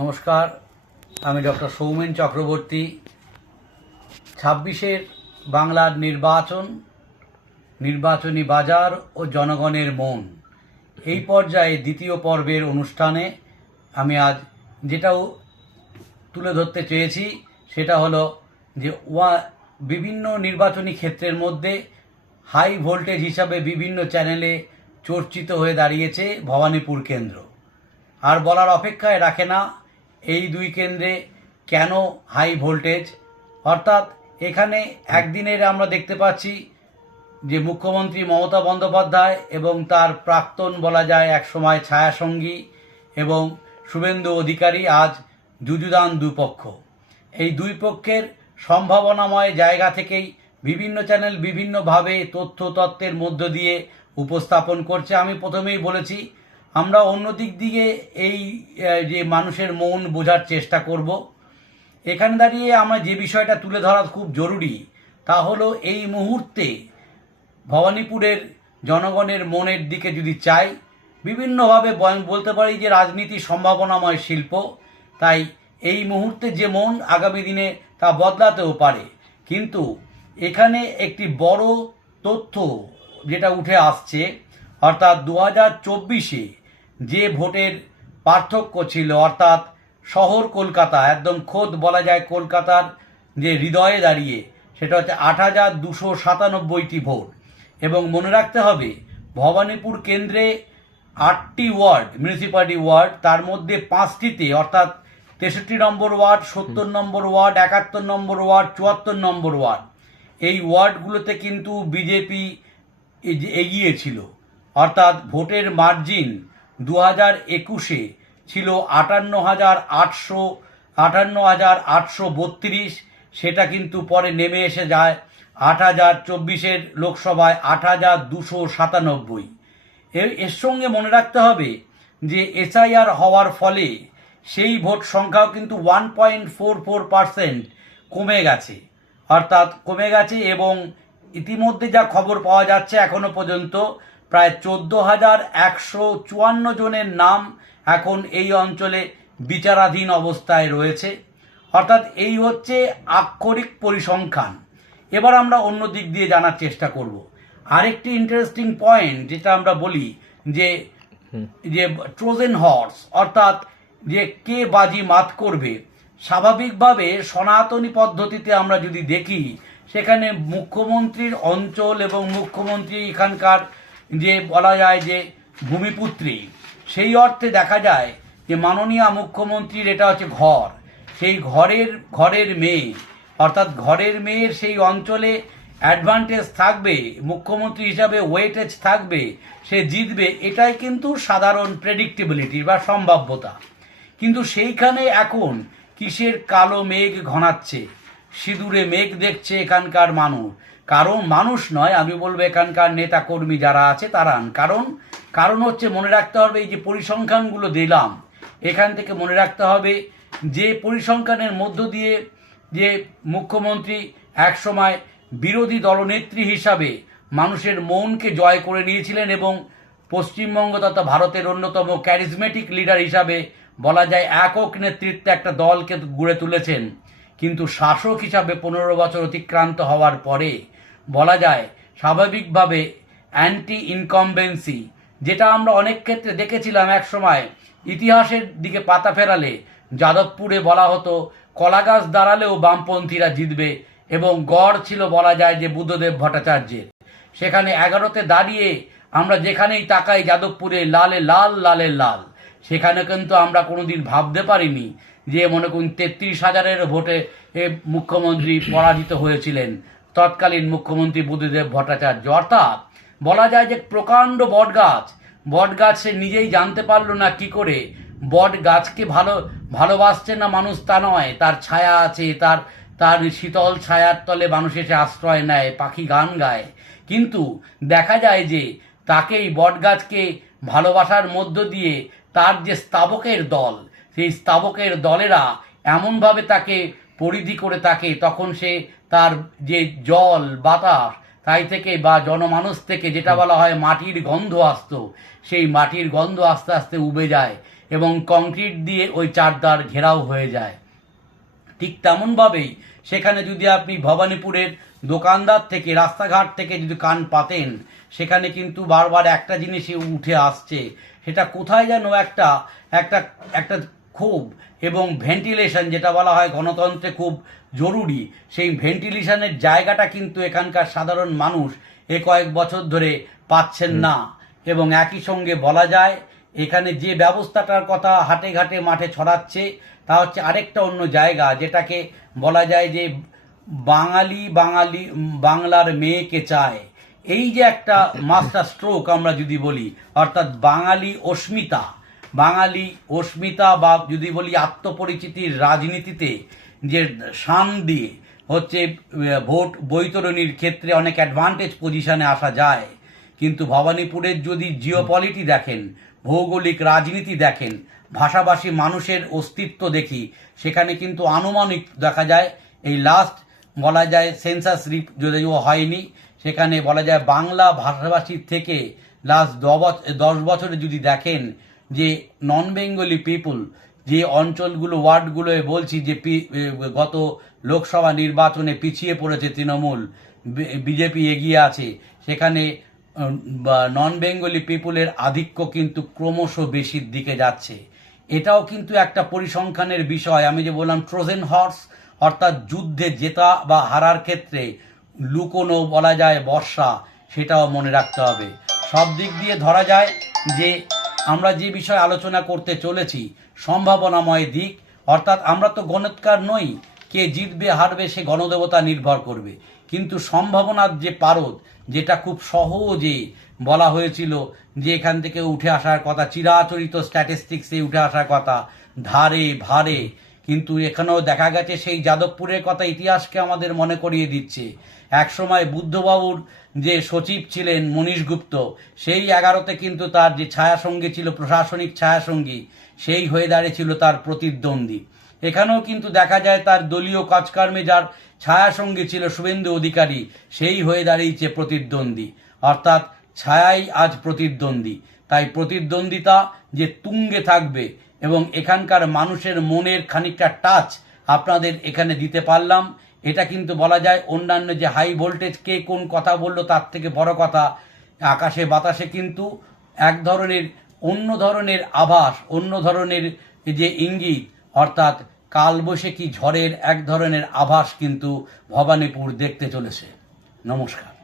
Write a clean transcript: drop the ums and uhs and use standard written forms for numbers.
নমস্কার, আমি ডক্টর সৌমেন চক্রবর্তী। ২৬-এর বাংলার নির্বাচনী বাজার ও জনগণের মন, এই পর্যায়ে দ্বিতীয় পর্বের অনুষ্ঠানে আমি আজ যেটাও তুলে ধরতে চেয়েছি সেটা হলো যে বিভিন্ন নির্বাচনী ক্ষেত্রের মধ্যে হাই ভোল্টেজ হিসাবে বিভিন্ন চ্যানেলে চর্চিত হয়ে দাঁড়িয়েছে ভবানীপুর কেন্দ্র। আর বলার অপেক্ষায় রাখে না এই দুই কেন্দ্রে কেন হাই ভোল্টেজ, অর্থাৎ এখানে একদিনের আমরা দেখতে পাচ্ছি যে মুখ্যমন্ত্রী মমতা বন্দ্যোপাধ্যায় এবং তার প্রাক্তন বলা যায় একসময় ছায়াসঙ্গী এবং শুভেন্দু অধিকারী আজ যুযুদান দুপক্ষ। এই দুই পক্ষের সম্ভাবনাময় জায়গা থেকেই বিভিন্ন চ্যানেল বিভিন্নভাবে তথ্যের মধ্য দিয়ে উপস্থাপন করছে। আমি প্রথমেই বলেছি আমরা অন্য দিক দিয়ে এই যে মানুষের মন বোঝার চেষ্টা করব। এখানে দাঁড়িয়ে আমরা যে বিষয়টা তুলে ধরা খুব জরুরি তা হলো এই মুহূর্তে ভবানীপুরের জনগণের মনের দিকে যদি চাই, বিভিন্নভাবে বলতে পারি যে রাজনীতি সম্ভাবনাময় শিল্প, তাই এই মুহূর্তে যে মন আগামী দিনে তা বদলাতেও পারে। কিন্তু এখানে একটি বড় তথ্য যেটা উঠে আসছে, অর্থাৎ ২০২৪-এ যে ভোটের পার্থক্য ছিল, অর্থাৎ শহর কলকাতা, একদম খোদ বলা যায় কলকাতার যে হৃদয়ে দাঁড়িয়ে, সেটা হচ্ছে ৮,২৯৭টি ভোট। এবং মনে রাখতে হবে ভবানীপুর কেন্দ্রে ৮টি ওয়ার্ড, মিউনিসিপ্যালিটি ওয়ার্ড, তার মধ্যে ৫টিতে অর্থাৎ ৬৩ নম্বর ওয়ার্ড, ৭০ নম্বর ওয়ার্ড, ৭১ নম্বর ওয়ার্ড, ৭৪ নম্বর ওয়ার্ড, এই ওয়ার্ডগুলোতে কিন্তু বিজেপি এগিয়ে ছিল। অর্থাৎ ভোটের মার্জিন ২০২১-এ ছিল ৫৮,৮৩২, সেটা কিন্তু পরে নেমে এসে যায় ৮,০২৪-এর লোকসভায় ৮,২৯৭। এর সঙ্গে মনে রাখতে হবে যে এসআইআর হওয়ার ফলে সেই ভোট সংখ্যাও কিন্তু 1.44% কমে গেছে, অর্থাৎ কমে গেছে। এবং ইতিমধ্যে যা খবর পাওয়া যাচ্ছে এখনো পর্যন্ত প্রায় ১৪,১৫৪ জনের নাম এখন এই অঞ্চলে বিচারাধীন অবস্থায় রয়েছে। অর্থাৎ এই হচ্ছে আক্ষরিক পরিসংখ্যান। এবার আমরা অন্য দিক দিয়ে জানার চেষ্টা করব। আরেকটি ইন্টারেস্টিং পয়েন্ট যেটা আমরা বলি যে ট্রোজেন হর্স, অর্থাৎ যে কে বাজি মাত করবে। স্বাভাবিকভাবে সনাতনী পদ্ধতিতে আমরা যদি দেখি, সেখানে মুখ্যমন্ত্রীর অঞ্চল এবং মুখ্যমন্ত্রী এখানকার যে বলা যায় যে ভূমিপুত্রী, সেই অর্থে দেখা যায় যে মাননীয় মুখ্যমন্ত্রীর এটা হচ্ছে ঘর, সেই ঘরের মেয়ে, অর্থাৎ ঘরের মেয়ের সেই অঞ্চলে অ্যাডভান্টেজ থাকবে, মুখ্যমন্ত্রী হিসাবে ওয়েটেজ থাকবে, সে জিতবে, এটাই কিন্তু সাধারণ প্রেডিক্টেবিলিটি বা সম্ভাব্যতা। কিন্তু সেইখানে এখন কিসের কালো মেঘ ঘনাচ্ছে, সিঁদুরে মেঘ দেখছে এখানকার মানুষ নয়, আমি বলবো এখানকার নেতা কর্মী যারা আছে তারা। কারণ হচ্ছে মনে রাখতে হবে এই যে পরিসংখ্যানগুলো দিলাম, এখান থেকে মনে রাখতে হবে যে পরিসংখ্যানের মধ্য দিয়ে যে মুখ্যমন্ত্রী একসময় বিরোধী দলনেত্রী হিসাবে মানুষের মনকে জয় করে নিয়েছিলেন এবং পশ্চিমবঙ্গ তথা ভারতের অন্যতম ক্যারিজমেটিক লিডার হিসাবে বলা যায় একক নেতৃত্বে একটা দলকে গড়ে তুলেছেন। কিন্তু শাসক হিসাবে ১৫ বছর অতিক্রান্ত হওয়ার পরে বলা যায় স্বাভাবিকভাবে অ্যান্টি ইনকমবেন্সি, যেটা আমরা অনেক ক্ষেত্রে দেখেছিলাম এক সময় ইতিহাসের দিকে পাতা ফেরালে, যাদবপুরে বলা হতো কলা গাছ দাঁড়ালেও বামপন্থীরা জিতবে, এবং গড় ছিল বলা যায় যে বুদ্ধদেব ভট্টাচার্যের। সেখানে ১১তে দাঁড়িয়ে আমরা যেখানেই তাকাই যাদবপুরে লালে লাল লালে লাল, সেখানে কিন্তু আমরা কোনোদিন ভাবতে পারিনি যে মনে করুন ৩৩,০০০-এর ভোটে মুখ্যমন্ত্রী পরাজিত হয়েছিলেন তৎকালীন মুখ্যমন্ত্রী বুদ্ধদেব ভট্টাচার্য। অর্থাৎ বলা যায় যে প্রকাণ্ড বটগাছ সে নিজেই জানতে পারলো না কি করে বট গাছকে ভালোবাসছে না মানুষ তা নয়, তার ছায়া আছে, তার শীতল ছায়ার তলে মানুষ এসে আশ্রয় নেয়, পাখি গান গায়। কিন্তু দেখা যায় যে তাকেই বটগাছকে ভালোবাসার মধ্য দিয়ে তার যে স্তাবকের দল, সেই স্তাবকের দলেরা এমনভাবে তাকে পরিধি করে থাকে, তখন সে তার যে জল বাতাস তাই থেকে বা জনমানুষ থেকে যেটা বলা হয় মাটির গন্ধ আসতো, সেই মাটির গন্ধ আস্তে আস্তে উবে যায় এবং কংক্রিট দিয়ে ওই চারদার ঘেরাও হয়ে যায়। ঠিক তেমনভাবেই সেখানে যদি আপনি ভবানীপুরের দোকানদার থেকে, রাস্তাঘাট থেকে যদি কান পাতেন, সেখানে কিন্তু বারবার একটা জিনিসই উঠে আসছে, সেটা কোথায় যেন একটা একটা একটা ক্ষোভ এবং ভেন্টিলেশন, যেটা বলা হয় গণতন্ত্রে খুব জরুরি, সেই ভেন্টিলেশনের জায়গাটা কিন্তু এখানকার সাধারণ মানুষ কয়েক বছর ধরে পাচ্ছেন না। এবং একই সঙ্গে বলা যায় এখানে যে ব্যবস্থাটার কথা হাটে ঘাটে মাঠে ছড়াচ্ছে, তা হচ্ছে আরেকটা অন্য জায়গা, যেটাকে বলা যায় যে বাঙালি বাঙালি বাংলার মেয়েকে চায়। এই যে একটা মাস্টার স্ট্রোক আমরা যদি বলি, অর্থাৎ বাঙালি অস্মিতা বা যদি বলি আত্মপরিচিতির রাজনীতিতে যে শান দিয়ে হচ্ছে ভোট বৈতরণীর ক্ষেত্রে অনেক অ্যাডভান্টেজ পজিশনে আসা যায়, কিন্তু ভবানীপুরের যদি জিওপলিটি দেখেন, ভৌগোলিক রাজনীতি দেখেন, ভাষাভাষী মানুষের অস্তিত্ব দেখি, সেখানে কিন্তু আনুমানিক দেখা যায় এই লাস্ট বলা যায় সেন্সাস যদিও হয়নি, সেখানে বলা যায় বাংলা ভাষাভাষীর থেকে লাস্ট 10 বছরে যদি দেখেন যে নন বেঙ্গলি পিপুল যে অঞ্চলগুলো, ওয়ার্ডগুলোয় বলছি যে গত লোকসভা নির্বাচনে পিছিয়ে পড়েছে তৃণমূল, বিজেপি এগিয়ে আছে, সেখানে নন বেঙ্গলি পিপুলের আধিক্য কিন্তু ক্রমশ বেশির দিকে যাচ্ছে। এটাও কিন্তু একটা পরিসংখ্যানের বিষয়। আমি যে বললাম ট্রোজেন হর্স, অর্থাৎ যুদ্ধে জেতা বা হারার ক্ষেত্রে লুকোনো বলা যায় বর্ষা, সেটাও মনে রাখতে হবে। সব দিক দিয়ে ধরা যায় যে আমরা যে বিষয়ে আলোচনা করতে চলেছি সম্ভাবনাময় দিক, অর্থাৎ আমরা তো গণিতকার নই, কে জিতবে হারবে সে গণদেবতা নির্ভর করবে, কিন্তু সম্ভাবনার যে পারদ, যেটা খুব সহজে বলা হয়েছিল যে এখান থেকে উঠে আসার কথা, চিরাচরিত স্ট্যাটিস্টিক্সে উঠে আসার কথা ধারে ভারে, কিন্তু এখানেও দেখা গেছে সেই যাদবপুরের কথা ইতিহাসকে আমাদের মনে করিয়ে দিচ্ছে। একসময় বুদ্ধবাবুর যে সচিব ছিলেন মনীশ গুপ্ত, সেই 11তে কিন্তু তার যে ছায়াসঙ্গী ছিল, প্রশাসনিক ছায়াসঙ্গী, সেই হয়ে দাঁড়িয়েছিল তার প্রতিদ্বন্দ্বী। এখানেও কিন্তু দেখা যায় তার দলীয় কাজকর্মে যার ছায়াসঙ্গী ছিল শুভেন্দু অধিকারী, সেই হয়ে দাঁড়িয়েছে প্রতিদ্বন্দ্বী, অর্থাৎ ছায়াই আজ প্রতিদ্বন্দ্বী। তাই প্রতিদ্বন্দ্বিতা যে তুঙ্গে থাকবে, এবং এখানকার মানুষের মনের খানিকটা টাচ আপনাদের এখানে দিতে পারলাম, এটা কিন্তু বলা যায় অন্যান্য যে হাই ভোল্টেজ কে কোন কথা বললো তার থেকে বড় কথা, আকাশে বাতাসে কিন্তু এক ধরনের অন্য ধরনের আভাস, অন্য ধরনের যে ইঙ্গিত, অর্থাৎ কালবৈশাখী ঝড়ের এক ধরনের আভাস কিন্তু ভবানীপুর দেখতে চলেছে। নমস্কার।